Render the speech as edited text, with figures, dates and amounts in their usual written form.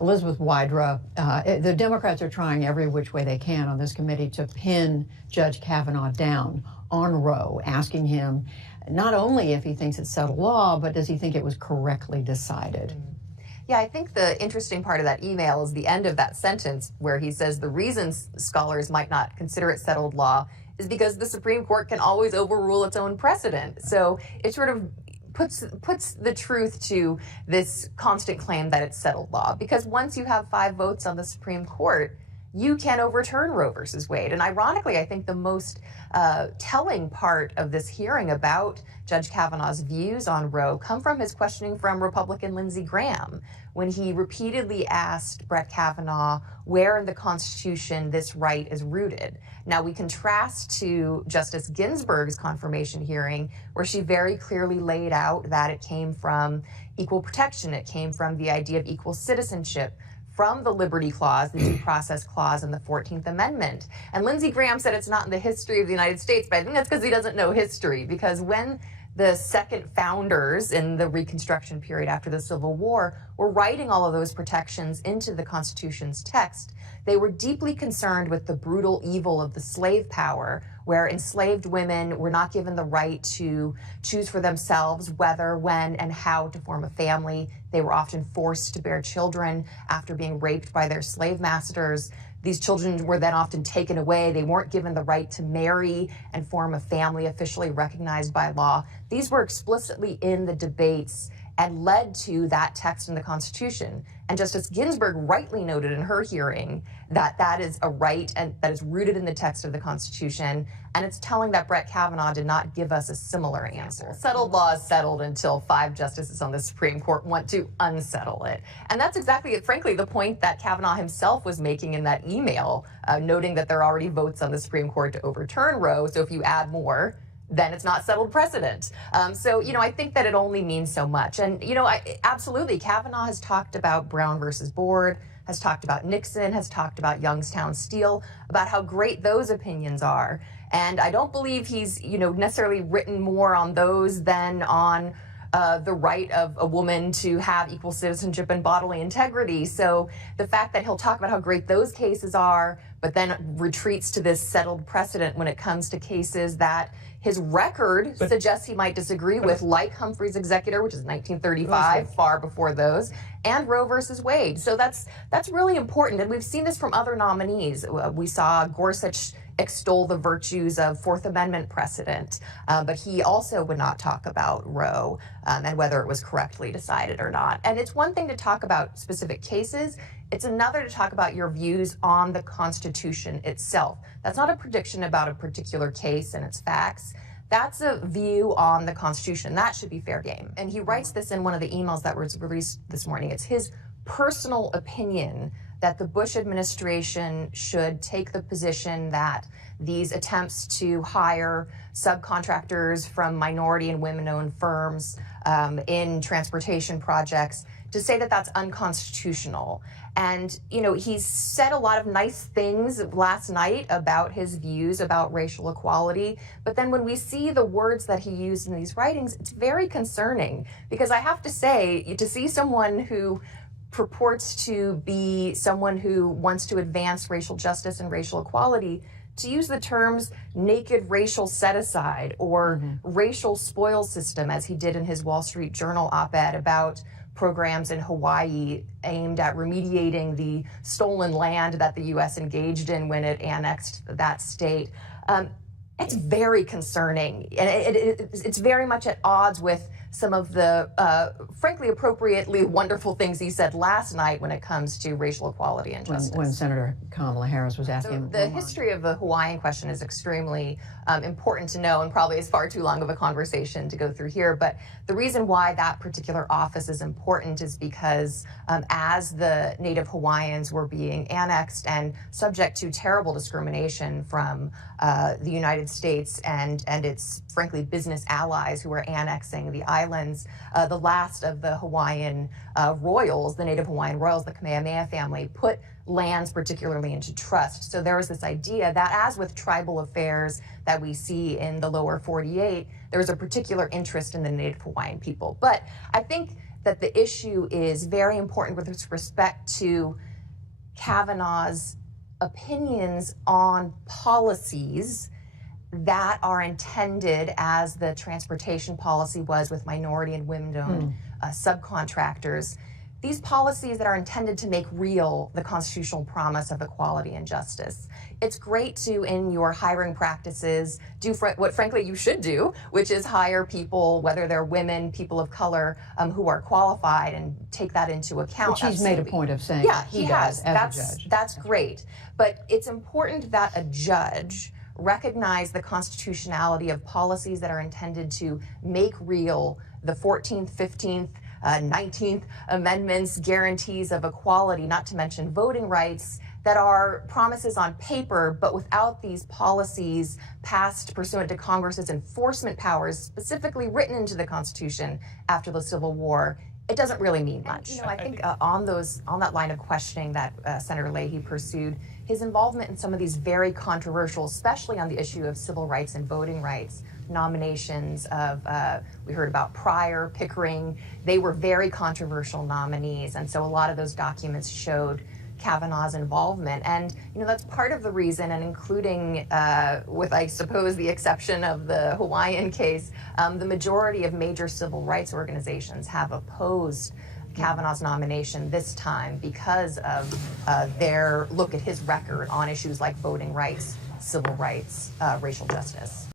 Elizabeth Wydra, the Democrats are trying every which way they can on this committee to pin Judge Kavanaugh down on Roe, asking him not only if he thinks it's settled law, but does he think it was correctly decided? Yeah, I think the interesting part of that email is the end of that sentence where he says the reason scholars might not consider it settled law is because the Supreme Court can always overrule its own precedent. So it sort of puts the truth to this constant claim that it's settled law, because once you have 5 votes on the Supreme Court, you can overturn Roe versus Wade. And ironically, I think the most telling part of this hearing about Judge Kavanaugh's views on Roe come from his questioning from Republican Lindsey Graham, when he repeatedly asked Brett Kavanaugh where in the Constitution this right is rooted. Now, we contrast to Justice Ginsburg's confirmation hearing, where she very clearly laid out that it came from equal protection, it came from the idea of equal citizenship, from the Liberty Clause, the Due Process Clause in the 14th Amendment. And Lindsey Graham said it's not in the history of the United States, but I think that's because he doesn't know history, because when the second founders in the Reconstruction period after the Civil War were writing all of those protections into the Constitution's text, they were deeply concerned with the brutal evil of the slave power, where enslaved women were not given the right to choose for themselves whether, when, and how to form a family. They were often forced to bear children after being raped by their slave masters. These children were then often taken away. They weren't given the right to marry and form a family officially recognized by law. These were explicitly in the debates and led to that text in the Constitution. And Justice Ginsburg rightly noted in her hearing that that is a right and that is rooted in the text of the Constitution. And it's telling that Brett Kavanaugh did not give us a similar answer. Settled law is settled until 5 justices on the Supreme Court want to unsettle it. And that's exactly, frankly, the point that Kavanaugh himself was making in that email, noting that there are already votes on the Supreme Court to overturn Roe. So if you add more, then it's not settled precedent. So, I think that it only means so much. And, absolutely, Kavanaugh has talked about Brown versus Board, has talked about Nixon, has talked about Youngstown Steel, about how great those opinions are. And I don't believe he's, necessarily written more on those than on the right of a woman to have equal citizenship and bodily integrity. So the fact that he'll talk about how great those cases are, but then retreats to this settled precedent when it comes to cases that his record suggests he might disagree with, like Humphrey's Executor, which is 1935, far before those, and Roe versus Wade. So that's really important. And we've seen this from other nominees. We saw Gorsuch extol the virtues of Fourth Amendment precedent, but he also would not talk about Roe and whether it was correctly decided or not. And it's one thing to talk about specific cases. It's another to talk about your views on the Constitution itself. That's not a prediction about a particular case and its facts. That's a view on the Constitution. That should be fair game. And he writes this in one of the emails that was released this morning. It's his personal opinion that the Bush administration should take the position that these attempts to hire subcontractors from minority and women-owned firms in transportation projects, to say that that's unconstitutional. And, he's said a lot of nice things last night about his views about racial equality. But then when we see the words that he used in these writings, it's very concerning, because I have to say, to see someone who purports to be someone who wants to advance racial justice and racial equality, to use the terms naked racial set-aside or racial spoil system, as he did in his Wall Street Journal op-ed about programs in Hawaii aimed at remediating the stolen land that the U.S. engaged in when it annexed that state. It's very concerning, and it's very much at odds with some of the, frankly, appropriately wonderful things he said last night when it comes to racial equality and justice. When Senator Kamala Harris was asking him. The history of the Hawaiian question is extremely important to know, and probably is far too long of a conversation to go through here. But the reason why that particular office is important is because as the Native Hawaiians were being annexed and subject to terrible discrimination from the United States and its, frankly, business allies who were annexing the islands, the last of the Hawaiian royals, the Native Hawaiian royals, the Kamehameha family, put lands particularly into trust. So there was this idea that, as with tribal affairs that we see in the lower 48, there was a particular interest in the Native Hawaiian people. But I think that the issue is very important with respect to Kavanaugh's opinions on policies that are intended, as the transportation policy was with minority and women-owned subcontractors, these policies that are intended to make real the constitutional promise of equality and justice. It's great to, in your hiring practices, do what frankly you should do, which is hire people, whether they're women, people of color, who are qualified, and take that into account. Which he's made a point of saying. Yeah, he has. As a judge. That's great. But it's important that a judge recognize the constitutionality of policies that are intended to make real the 14th, 15th, 19th Amendments, guarantees of equality, not to mention voting rights, that are promises on paper, but without these policies passed pursuant to Congress's enforcement powers, specifically written into the Constitution after the Civil War, it doesn't really mean much. And, I think on that line of questioning that Senator Leahy pursued, his involvement in some of these very controversial, especially on the issue of civil rights and voting rights, nominations of, we heard about Pryor, Pickering, they were very controversial nominees, and so a lot of those documents showed Kavanaugh's involvement. And that's part of the reason, and including with, I suppose, the exception of the Hawaiian case, the majority of major civil rights organizations have opposed Kavanaugh's nomination this time because of their look at his record on issues like voting rights, civil rights, racial justice.